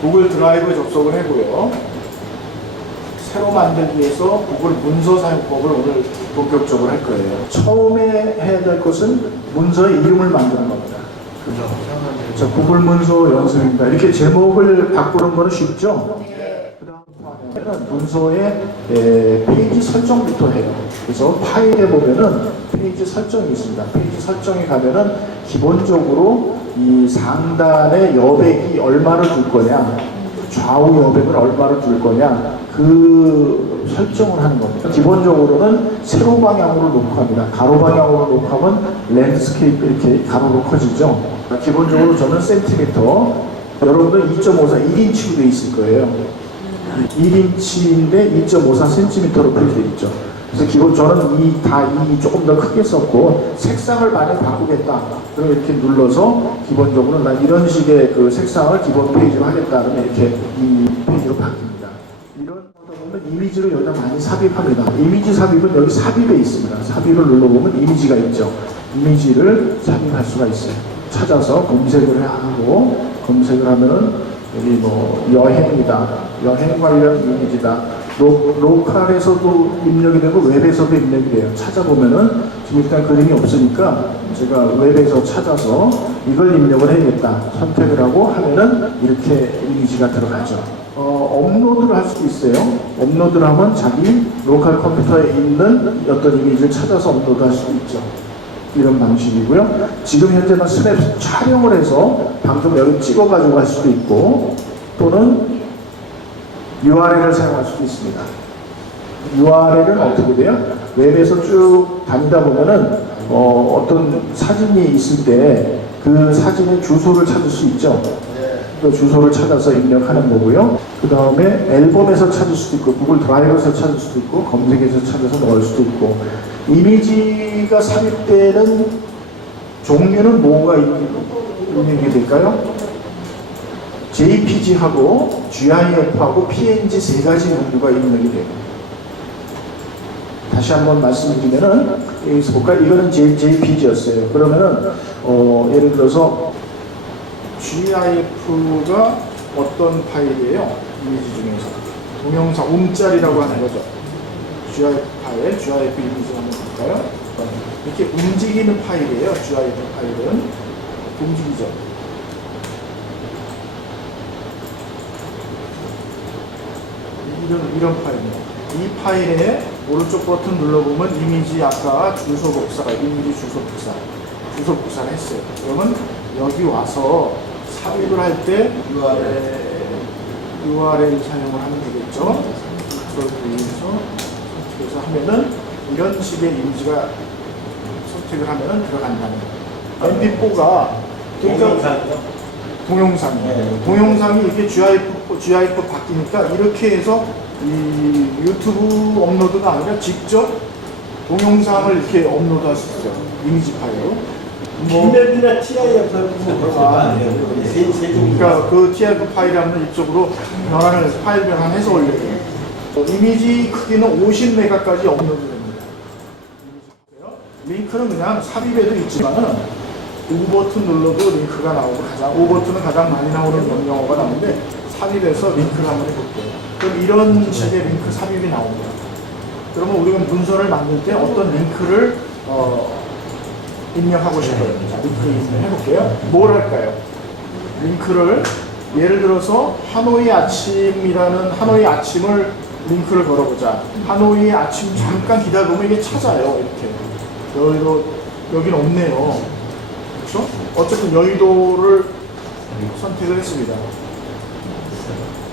구글 드라이브 접속을 하고요. 새로 만들기 위해서 구글 문서 사용법을 오늘 본격적으로 할 거예요. 처음에 해야 될 것은 문서의 이름을 만드는 겁니다. 자, 구글 문서 연습입니다. 이렇게 제목을 바꾸는 거는 쉽죠? 그다음에 문서의 페이지 설정부터 해요. 그래서 파일에 보면은 페이지 설정이 있습니다. 페이지 설정에 가면은 기본적으로 이 상단의 여백이 얼마를 줄 거냐, 좌우 여백을 얼마를 줄 거냐, 그 설정을 하는 겁니다. 기본적으로는 세로 방향으로 놓고 합니다. 가로 방향으로 놓고 하면 랜드스케이프 이렇게 가로로 커지죠. 기본적으로 저는 센티미터, 여러분들 2.54 1인치로 되어 있을 거예요. 1인치인데 2.54cm로 표시되어 있죠. 그래서 기본 저는 이 조금 더 크게 썼고, 색상을 만약 바꾸겠다 그럼 이렇게 눌러서 기본적으로 난 이런 식의 그 색상을 기본 페이지로 하겠다 그러면 이렇게 이 페이지로 바뀝니다. 이런 보면 이미지를 여기다 많이 삽입합니다. 이미지 삽입은 여기 삽입에 있습니다. 삽입을 눌러보면 이미지가 있죠. 이미지를 삽입할 수가 있어요. 찾아서 검색을 하고, 검색을 하면은 여기 뭐 여행이다, 여행 관련 이미지다, 로컬에서도 입력이 되고 웹에서도 입력이 돼요. 찾아보면은 지금 일단 그림이 없으니까 제가 웹에서 찾아서 이걸 입력을 해야겠다 선택을 하고 하면은 이렇게 이미지가 들어가죠. 업로드를 할 수도 있어요. 업로드를 하면 자기 로컬 컴퓨터에 있는 어떤 이미지를 찾아서 업로드할 수도 있죠. 이런 방식이고요. 지금 현재는 스냅 촬영을 해서 방금 여기 찍어가지고 할 수도 있고, 또는 URL을 사용할 수도 있습니다. URL은 어떻게 돼요? 웹에서 쭉 다니다 보면은 어떤 사진이 있을 때 그 사진의 주소를 찾을 수 있죠. 그 주소를 찾아서 입력하는 거고요. 그 다음에 앨범에서 찾을 수도 있고, 구글 드라이브에서 찾을 수도 있고, 검색에서 찾아서 넣을 수도 있고. 이미지가 삽입되는 종류는 뭐가 입력이 될까요? JPG하고 GIF하고 PNG 세 가지 종류가 입력이 돼요. 다시 한번 말씀드리면은, 여기서 볼까요? 이거는 JPG였어요. 그러면은, 예를 들어서, GIF가 어떤 파일이에요? 이미지 중에서. 동영상, 움짤이라고 하는 거죠. GIF 파일, GIF 이미지 한번 볼까요? 이렇게 움직이는 파일이에요. GIF 파일은. 움직이죠. 이런 파일입니다. 이 파일에 오른쪽 버튼 눌러보면 이미지 아까 주소 복사, 이미지 주소 복사를 했어요. 그러면 여기 와서 삽입을 할 때 URL 사용을 하면 되겠죠. 그래서 하면은 이런 식의 이미지가 선택을 하면은 들어간다는 거예요. MP4가 동영상이에요. 동영상이 이렇게 GIF 바뀌니까 이렇게 해서 이 유튜브 업로드가 아니라 직접 동영상을 이렇게 업로드할 수 있어요. 이미지 파일로. PM이나 TIF 그러니까 그 TIF 파일하면 이쪽으로 파일 변환해서 올려요. 이미지 크기는 50메가까지 업로드됩니다. 링크는 그냥 삽입에도 있지만은 O 버튼 눌러도 링크가 나오고, O 버튼은 가장 많이 나오는 명령어가 나오는데 삽입해서 링크를 한번 해볼게요. 그럼 이런 식의 링크 삽입이 나옵니다. 그러면 우리가 문서를 만들 때 어떤 링크를 입력하고 싶어요. 자, 링크 입력해볼게요. 뭘 할까요? 링크를 예를 들어서 하노이 아침이라는 하노이 아침을 링크를 걸어보자. 하노이 아침 잠깐 기다려보면 이게 찾아요. 이렇게 여기는 없네요. 그렇죠? 어쨌든 여의도를 선택을 했습니다.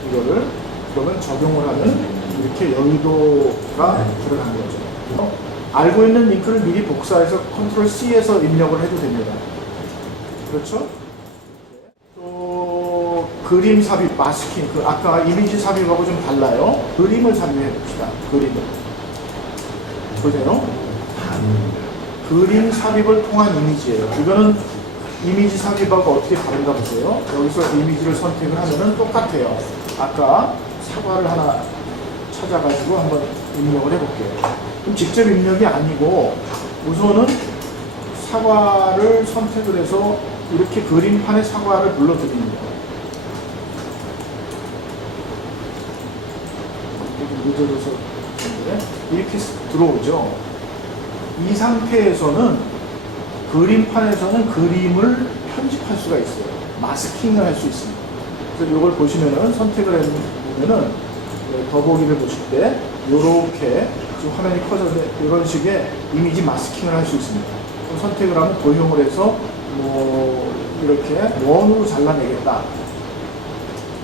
이거를 그러면 적용을 하면 이렇게 여의도가 들어간 거죠. 알고 있는 링크를 미리 복사해서 컨트롤 C에서 입력을 해도 됩니다. 그렇죠? 또 그림 삽입, 마스킹, 아까 이미지 삽입하고 좀 달라요. 그림을 삽입해 봅시다. 그림을 보세요. 그림 삽입을 통한 이미지예요. 이거는 이미지 삽입하고 어떻게 다른가 보세요. 여기서 이미지를 선택을 하면은 똑같아요. 아까 사과를 하나 찾아가지고 한번 입력을 해볼게요. 그럼 직접 입력이 아니고 우선은 사과를 선택을 해서 이렇게 그림판에 사과를 불러드립니다. 늦어져서 이렇게 들어오죠. 이 상태에서는 그림판에서는 그림을 편집할 수가 있어요. 마스킹을 할 수 있습니다. 그래서 이걸 보시면은 선택을 해보면은 더보기를 보실 때 이렇게 지금 화면이 커져서 이런 식의 이미지 마스킹을 할 수 있습니다. 선택을 하면 도형을 해서 뭐 이렇게 원으로 잘라내겠다.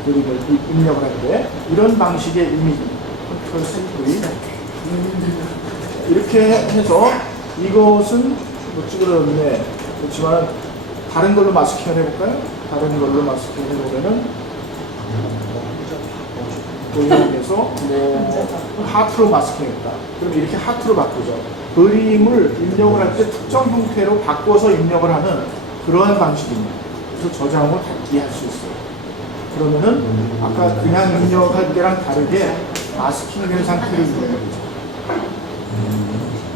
그림을 입력을 할 때 이런 방식의 이미지 컨트롤 C, V 이렇게 해서 이것은 뭐 찌그러졌네. 그렇지만 다른 걸로 마스킹을 해볼까요? 다른 걸로 마스킹을 해보면은 도형에서 뭐 하트로 마스킹했다. 그럼 이렇게 하트로 바꾸죠. 그림을 입력을 할 때 특정 형태로 바꿔서 입력을 하는 그러한 방식입니다. 그래서 저장을 닫기 할 수 있어요. 그러면은 아까 그냥 입력할 때랑 다르게 마스킹된 상태로 입력을 하죠.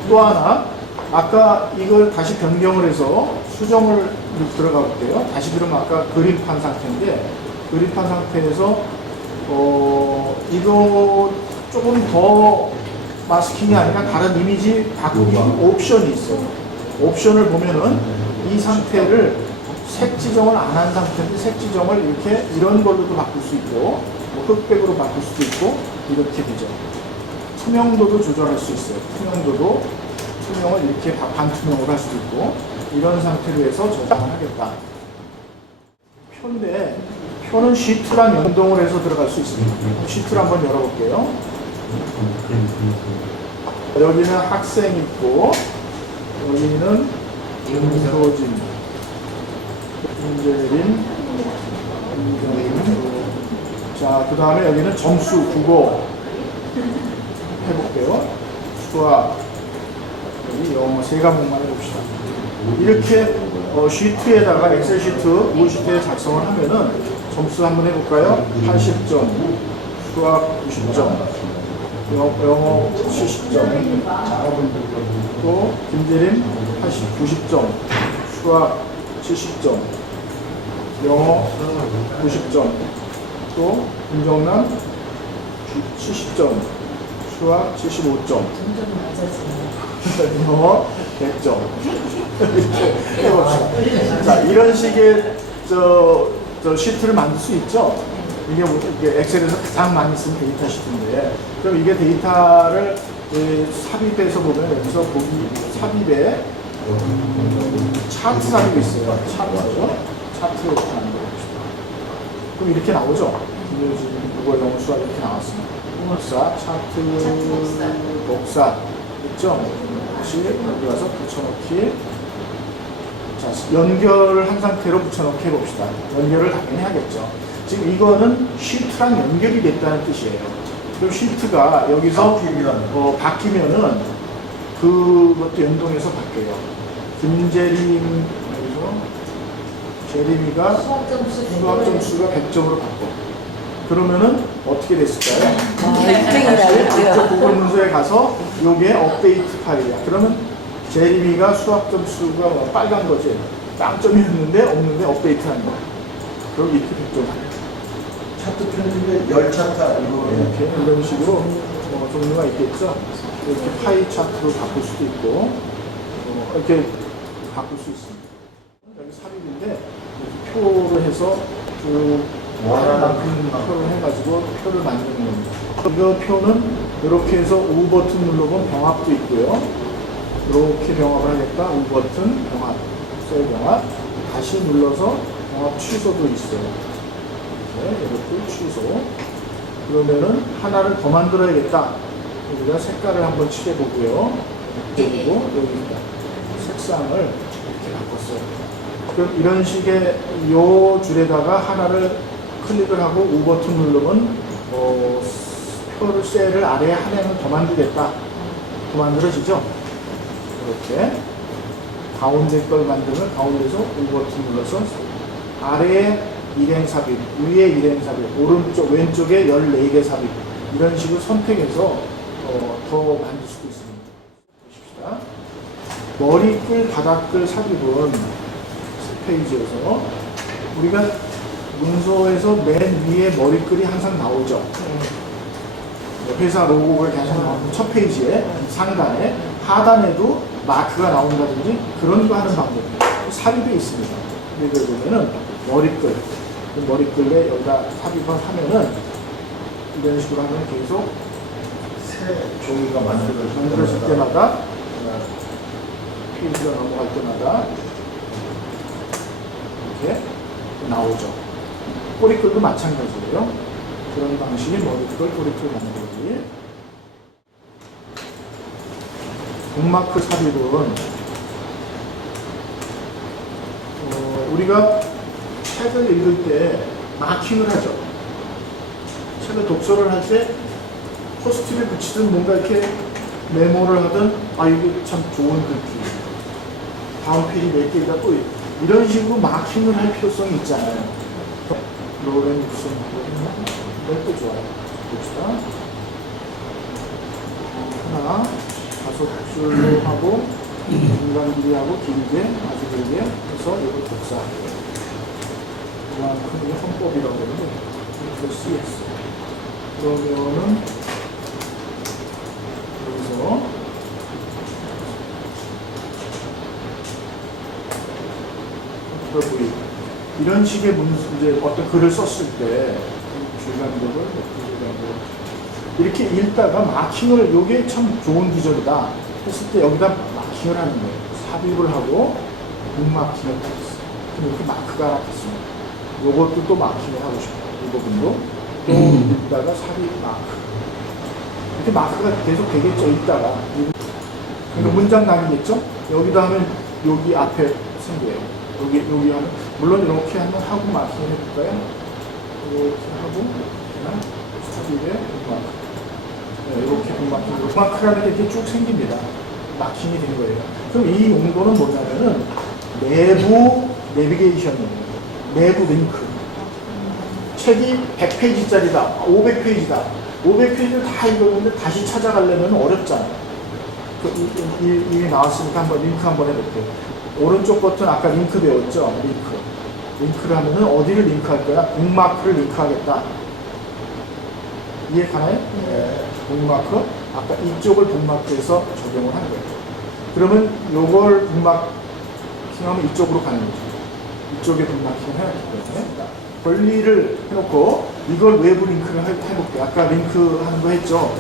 또 하나, 아까 이걸 다시 변경을 해서 수정을 들어가 볼게요. 다시 그러면 아까 그림판 상태인데, 그림판 상태에서 이거 조금 더 마스킹이 아니라 다른 이미지 바꾸기 옵션이 있어요. 옵션을 보면은 이 상태를 색 지정을 안 한 상태인데 색 지정을 이렇게 이런 걸로도 바꿀 수 있고 뭐 흑백으로 바꿀 수도 있고 이렇게 되죠. 투명도도 조절할 수 있어요. 투명을 이렇게 반투명으로 할 수도 있고 이런 상태로 해서 저장을 하겠다. 표인데 표는 시트랑 연동을 해서 들어갈 수 있습니다. 시트를 한번 열어볼게요. 여기는 학생 있고 여기는 김소진, 김재린, 자, 그 다음에 여기는 점수, 국어 해볼게요. 수학, 여기 영어 세 과목만 해봅시다. 이렇게 시트에다가 엑셀 시트, 구글 시트에 작성을 하면은 점수 한번 해볼까요? 80점, 수학 90점, 영어 70점, 또 김재림 90점, 수학 70점, 영어 90점, 또 김정남 70점, 수학 75점, 영어 100점. 이렇게 해봅시다. 자, 이런 식의 시트를 만들 수 있죠. 이게 엑셀에서 가장 많이 쓰는 데이터 시트인데, 그럼 이게 데이터를 삽입해서 보면 여기서 보기 삽입에 차트 삽입이 있어요. 차트를 이렇게 만들어봅시다. 그럼 이렇게 나오죠. 국어, 영어, 수학 이렇게 나왔습니다. 복사, 차트, 복사 있죠. 다시 여기 와서 붙여넣기. 자, 연결을 한 상태로 붙여넣기 해봅시다. 연결을 당연히 하겠죠. 지금 이거는 시트랑 연결이 됐다는 뜻이에요. 그럼 시트가 여기서 바뀌면은 그것도 연동해서 바뀌어요. 김재림, 재림이가 수학 점수가 100점으로 바꿔. 그러면은 어떻게 됐을까요? 다시 구글 문서에 가서 요게 업데이트 파일이야. 그러면 재림이가 수학 점수가 빨간 거지. 빵점이었는데 없는데 업데이트 하는 거야. 그럼 이렇게 100점 하는 차트 편집에 열차타 이렇게 이런 식으로 종류가 있겠죠. 이렇게 파이 차트로 바꿀 수도 있고 이렇게 바꿀 수 있습니다. 여기 삽입인데 표를 해서 원하는 표를 해가지고 표를 만드는 겁니다. 이 표는 이렇게 해서 U 버튼 눌러보면 병합도 있고요. 이렇게 병합을 하겠다. U 버튼 병합, 셀 병합. 다시 눌러서 병합 취소도 있어요. 이것도 취소. 그러면은 하나를 더 만들어야겠다. 우리가 색깔을 한번 칠해보고요. 그리고 여기입니다. 색상을 이렇게 바꿨어요. 그럼 이런 식의 요 줄에다가 하나를 클릭을 하고 U 버튼 누르면 표를 셀을 아래에 한 행을 더 만들겠다. 더 만들어지죠? 이렇게 가운데 걸 만들면 가운데서 U 버튼 눌러서 아래에 일행 삽입, 위에 일행 삽입, 오른쪽, 왼쪽에 14개 삽입 이런 식으로 선택해서 더 만들 수도 있습니다. 보십시다. 머리글, 바닥글 삽입은 페이지에서 우리가 문서에서 맨 위에 머리글이 항상 나오죠. 회사 로고가 계속 나오는 첫 페이지에 상단에 하단에도 마크가 나온다든지 그런 거 하는 방법이에요. 삽입이 있습니다. 여기 보면은 머리끈, 그 머리끈에 여기다 삽입을 하면은 이런 식으로 하면 계속 새 종이가 만들어질 때마다 페이지가 넘어갈 때마다 이렇게 나오죠. 꼬리끌도 마찬가지예요. 그런 방식이 머리끌, 꼬리끌 만들기. 북마크 삽입은 우리가 책을 읽을 때 마킹을 하죠. 책을 독서를 할 때 포스트잇을 붙이든 뭔가 이렇게 메모를 하든 아 이게 참 좋은 글귀 다음 페이지 몇 개가 또 이런 식으로 마킹을 할 필요성이 있잖아요. 로렌 무슨 이것도 좋아요. 봅시다. 하나 5줄로 하고 중간 길이하고 길게 아주 길게 해서 이걸 복사하고 그만큼 이게 헌법이라고 하는데 이렇게 CS 그러면은 여기서 이런 식의 이제 어떤 글을 썼을 때 줄간격을 이렇게 읽다가 마킹을 이게 참 좋은 기절이다 했을 때 여기다 마킹을 하는 거예요. 삽입을 하고 북마킹을 하겠어요. 그럼 이렇게 마크가 하나 있습니다. 요것도 또 마킹을 하고 싶어요. 이 부분도 또 읽다가 삽입 마크 이렇게 마크가 계속 되겠죠. 읽다가 그러니까 문장 나뉘겠죠. 여기다 하면 여기 앞에 생겨요. 여기 하면 물론 이렇게 한번 하고 마킹을 해볼까요? 이렇게 하고 그냥 삽입에 북마크 이렇게 북마크라는 게 이렇게 쭉 생깁니다. 마킹이 된 거예요. 그럼 이 용도는 뭐냐면은 내부 내비게이션이에요. 내부 링크. 책이 100페이지짜리다, 500페이지다. 500페이지를 다 읽었는데 다시 찾아가려면 어렵잖아요. 이게 나왔으니까 한번 링크 한번 해볼게요. 오른쪽 버튼 아까 링크 배웠죠? 링크를 하면은 어디를 링크할 거야? 북마크를 링크하겠다. 이해 가나요? 네. 북마크. 아까 이쪽을 북마크해서 적용을 하는 거예요. 그러면 요걸 북마킹하면 이쪽으로 가는 거죠. 이쪽에 북마킹을 해놨기 때문에. 권리를 해놓고 이걸 외부 링크를 해볼게요. 아까 링크 하는 거 했죠?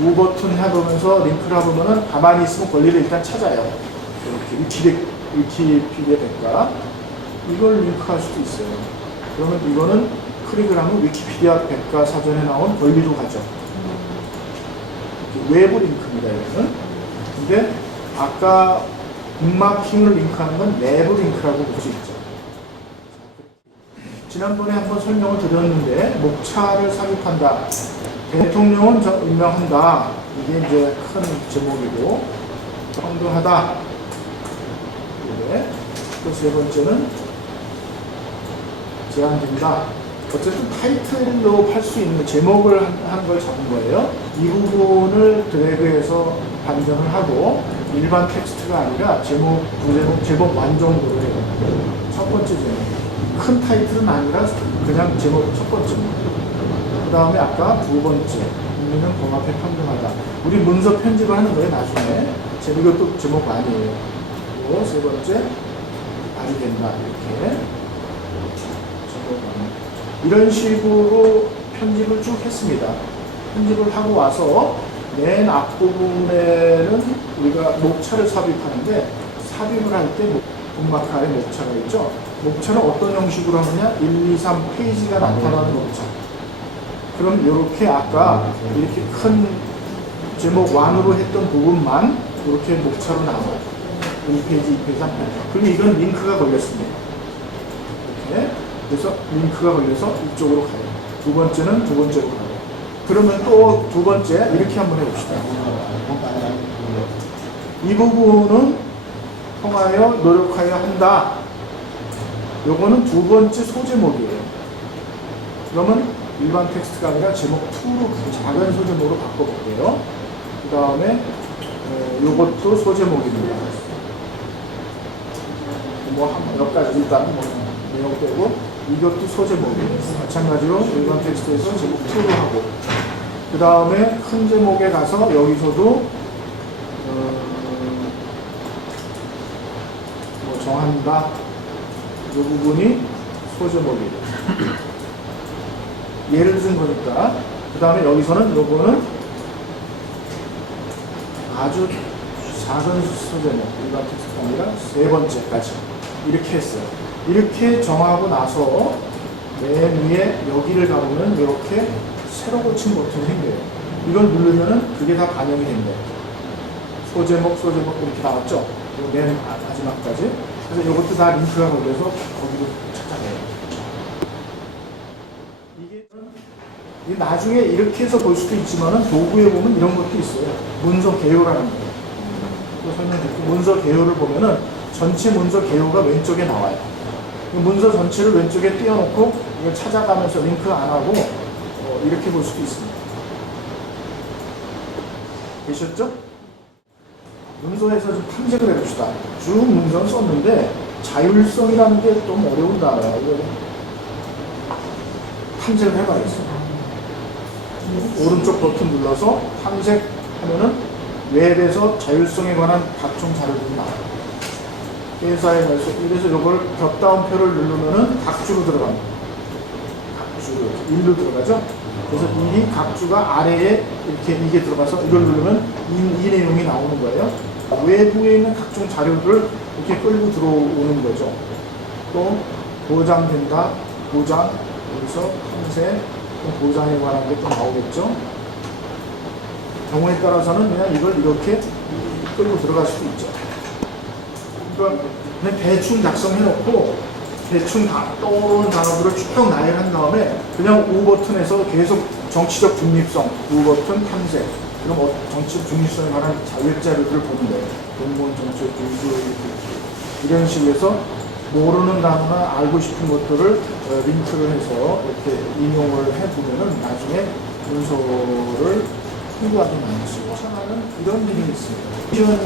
우 버튼 해보면서 링크를 해보면은 가만히 있으면 권리를 일단 찾아요. 이렇게 위키피디아 백과 이걸 링크할 수도 있어요. 그러면 이거는 클릭을 하면 위키피디아 백과 사전에 나온 권리로 가죠. 외부 링크입니다. 이거는. 근데 아까 북마킹을 링크하는 건 내부 링크라고 볼 수 있죠. 지난번에 한번 설명을 드렸는데 목차를 삽입한다. 대통령은 임명한다. 이게 이제 큰 제목이고 평등하다. 또 세 번째는 제한된다. 어쨌든 타이틀로 팔 수 있는 제목을 하는 걸 잡은 거예요. 이 부분을 드래그해서 반전을 하고 일반 텍스트가 아니라 제목 완전으로 해요. 첫 번째 제목. 큰 타이틀은 아니라 그냥 제목 첫 번째. 그 다음에 아까 두 번째. 국민은 법 앞에 평등하다. 우리 문서 편집을 하는 거예요, 나중에. 이것도 제목 아니에요. 그리고 세 번째. 말이 된다. 이렇게. 이런 식으로 편집을 쭉 했습니다. 편집을 하고 와서 맨 앞부분에는 우리가 목차를 삽입하는데 삽입을 할 때 북마크 아래 목차가 있죠. 목차는 어떤 형식으로 하느냐? 1, 2, 3 페이지가 나타나는 목차. 그럼 이렇게 아까 이렇게 큰 제목 1으로 했던 부분만 이렇게 목차로 나와요. 1페이지, 2페이지, 3페이지. 그럼 이건 링크가 걸렸습니다. 이렇게. 그래서 링크가 걸려서 이쪽으로 가요. 두 번째는 두 번째로 가요. 그러면 또 두 번째 이렇게 한번 해봅시다. 이 부분은 통하여 노력하여 한다. 요거는 두 번째 소제목이에요. 그러면 일반 텍스트가 아니라 제목 2로 작은 소제목으로 바꿔볼게요. 그 다음에 요것도 소제목입니다. 몇 가지 일단 내용 빼고 이것도 소제목이에요. 마찬가지로 일반 텍스트에서 제목 2로 하고 그 다음에 큰 제목에 가서 여기서도 뭐 정한다. 이 부분이 소제목이에요. 예를 든 거니까. 그 다음에 여기서는 요거는 아주 작은 소제목, 일반 텍스트가 아니라 세 번째까지 이렇게 했어요. 이렇게 정하고 나서 맨 위에 여기를 가보면 이렇게 새로 고친 버튼이 생겨요. 이걸 누르면은 그게 다 반영이 됩니다. 소제목 이렇게 나왔죠? 그리고 맨 마지막까지. 그래서 이것도 다 링크가 걸려서 거기로 찾아내요. 이게 나중에 이렇게 해서 볼 수도 있지만은 도구에 보면 이런 것도 있어요. 문서 개요라는 거. 또 설명드릴게요. 문서 개요를 보면은 전체 문서 개요가 왼쪽에 나와요. 문서 전체를 왼쪽에 띄워놓고 이걸 찾아가면서 링크 안 하고 이렇게 볼 수도 있습니다. 되셨죠? 문서에서 좀 탐색을 해봅시다. 쭉 문서를 썼는데 자율성이라는 게 좀 어려운 단어예요. 이거 탐색을 해봐야겠어요. 오른쪽 버튼 눌러서 탐색하면은 웹에서 자율성에 관한 각종 자료들이 나와요. 회사에 가서 이래서 이걸 겹다운표를 누르면은 각주로 들어갑니다. 각주 일로 들어가죠. 그래서 이 각주가 아래에 이렇게 이게 들어가서 이걸 누르면 이 내용이 나오는 거예요. 외부에 있는 각종 자료들을 이렇게 끌고 들어오는 거죠. 또 보장된다, 보장 여기서 탐색 보장에 관한 게 또 나오겠죠. 경우에 따라서는 그냥 이걸 이렇게 끌고 들어갈 수도 있죠. 그러니까 그냥 대충 작성해놓고 대충 떠오르는 단어들을 쭉 나열한 다음에 그냥 U 버튼에서 계속 정치적 중립성, U 버튼 탐색, 그럼 정치적 중립성에 관한 자료들을 보면 돼요. 공무원 정치적 중립 이런 식으로 해서 모르는 단어나 알고 싶은 것들을 링크를 해서 이렇게 인용을 해보면은 나중에 문서를 풍부하게 만들 수 있고 하나는 이런 기능이 있습니다. 비전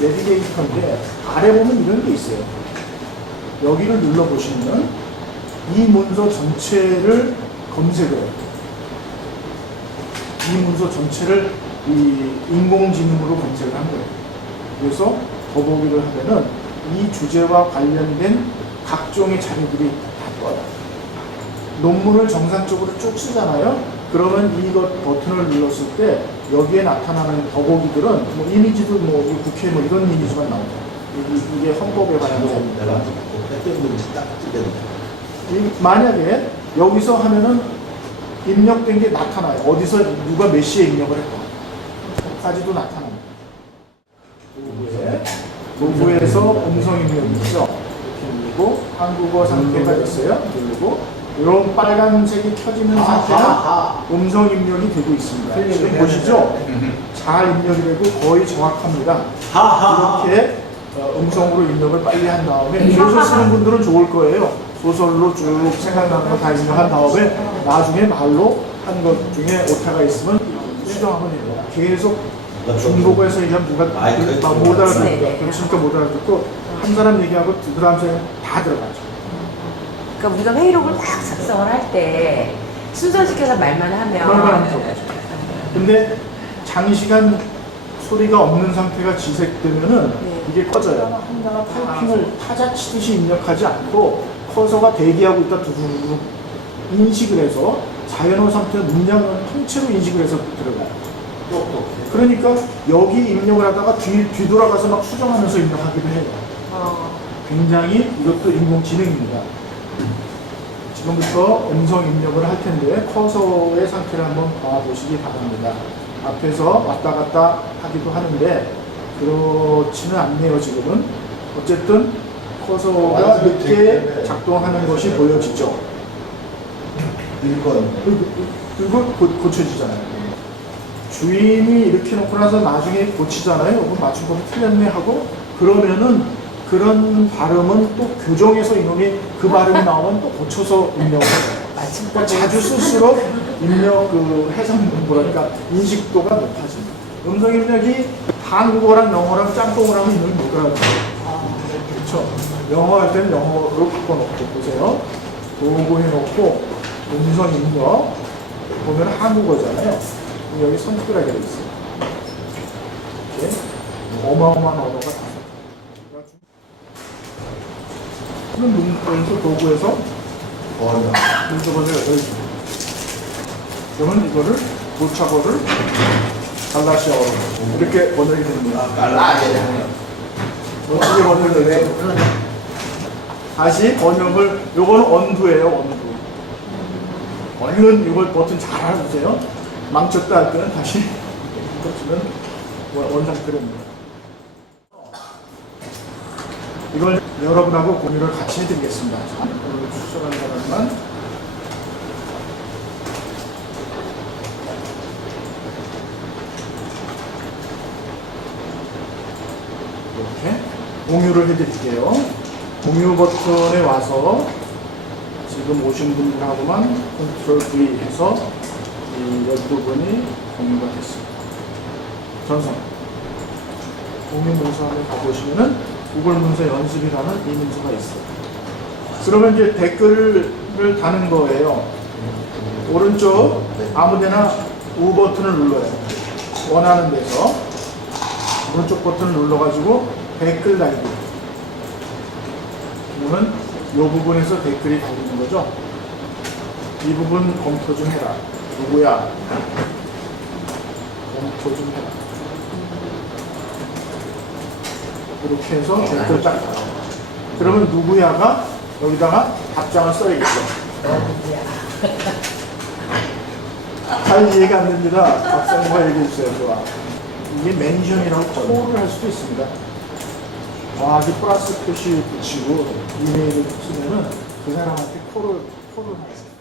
내비게이터인데 아래 보면 이런 게 있어요. 여기를 눌러보시면 이 문서 전체를 검색을 해요. 이 문서 전체를 이 인공지능으로 검색을 한 거예요. 그래서 더보기를 하면은 이 주제와 관련된 각종의 자료들이 다 떠요. 논문을 정상적으로 쭉 쓰잖아요. 그러면 이것 버튼을 눌렀을 때 여기에 나타나는 더보기들은 뭐 이미지도 뭐 국회 뭐 이런 이미지만 나오죠. 이게 헌법에 관한 자료입니다. 만약에 여기서 하면은 입력된 게 나타나요. 어디서 누가 몇 시에 입력을 했다까지도 나타납니다. 로그에서 음성 입력이 있죠. 이렇게 누르고 한국어 상태가 됐어요. 누르고 이런 빨간색이 켜지는 상태가 음성 입력이 되고 있습니다. 지금 보시죠? 잘 입력이 되고 거의 정확합니다. 이렇게 음성으로 입력을 빨리 한 다음에 소설 쓰는 분들은 좋을 거예요. 소설로 쭉 생각나는 거 다 입력한 다음에 나중에 말로 한 것 중에 오타가 있으면 수정하면 됩니다. 계속 중국어에서 얘기하면 누가 못 알아듣고 그러니까 못 알아듣고 한 사람 얘기하고 그 다음 사람 다 들어가죠. 그러니까 우리가 회의록을 딱 작성을 할 때 순서시켜서 말만 하면 근데 장시간 소리가 없는 상태가 지색되면은 이게 꺼져요. 한나라 타이핑을 타자 치듯이 입력하지 않고 커서가 대기하고 있다 두두두 인식을 해서 자연어 상태의 문장은 통째로 인식을 해서 들어가요. 그러니까 여기 입력을 하다가 뒤돌아가서 막 수정하면서 입력하기도 해요. 굉장히 이것도 인공지능입니다. 지금부터 음성 입력을 할 텐데 커서의 상태를 한번 봐보시기 바랍니다. 앞에서 왔다 갔다 하기도 하는데 그렇지는 않네요. 지금은 어쨌든 커서가 이렇게 작동하는 것이 보여지죠. 그리고 고쳐지잖아요. 주인이 이렇게 놓고 나서 나중에 고치잖아요. 그럼 맞춤법이 틀렸네 하고 그러면은 그런 발음은 또 교정해서 이놈이 그 발음이 나오면 또 고쳐서 입력을 해요. 그러니까 자주 쓸수록 입력 그 해석 뭐랄까 인식도가 높아집니다. 음성 입력이 한국어랑 영어랑 짬뽕을 하면 이놈이 못 알아듣어요. 그렇죠. 영어 할 때는 영어로 바꿔놓고 보세요. 도구 해놓고 음성 입력 보면 한국어잖아요. 여기 손가락이 있어요. 이렇게 어마어마한 언어가 다 그런 문구에서 도구에서 문서번호를 열어주고 그러면 이거를 도착어를 갈라시아어로 이렇게 번역이 됩니다. 어떻게 번역이 되죠? 다시 번역을 요거는 언두예요. 언두. 얼른 이걸 버튼 잘 알아주세요. 망쳤다 할 때는 다시 꽂히면 원상태로입니다. 이걸 여러분하고 공유를 같이 해드리겠습니다. 자, 오늘 추천한 사람만 이렇게 공유를 해드릴게요. 공유 버튼에 와서 지금 오신 분들하고만 컨트롤 V 해서 이 옆부분이 공유가 됐습니다. 전선 공유 문서에 가보시면은 구글 문서 연습이라는 이 문서가 있어요. 그러면 이제 댓글을 다는 거예요. 오른쪽 아무데나 U 버튼을 눌러요. 원하는 데서 오른쪽 버튼을 눌러가지고 댓글 달기. 그러면 이 부분에서 댓글이 달리는 거죠. 이 부분 검토 좀 해라. 누구야? 검토 좀 해라. 이렇게 해서 댓글 딱 달아요. 그러면 누구야가 여기다가 답장을 써야겠죠. 잘 이해가 안 됩니다. 박사님과 얘기해 주세요. 좋아. 이게 멘션이라고 콜을 할 수도 있습니다. 정확히 플러스 표시 붙이고 이메일을 쓰면은 그 사람한테 콜을 하세요.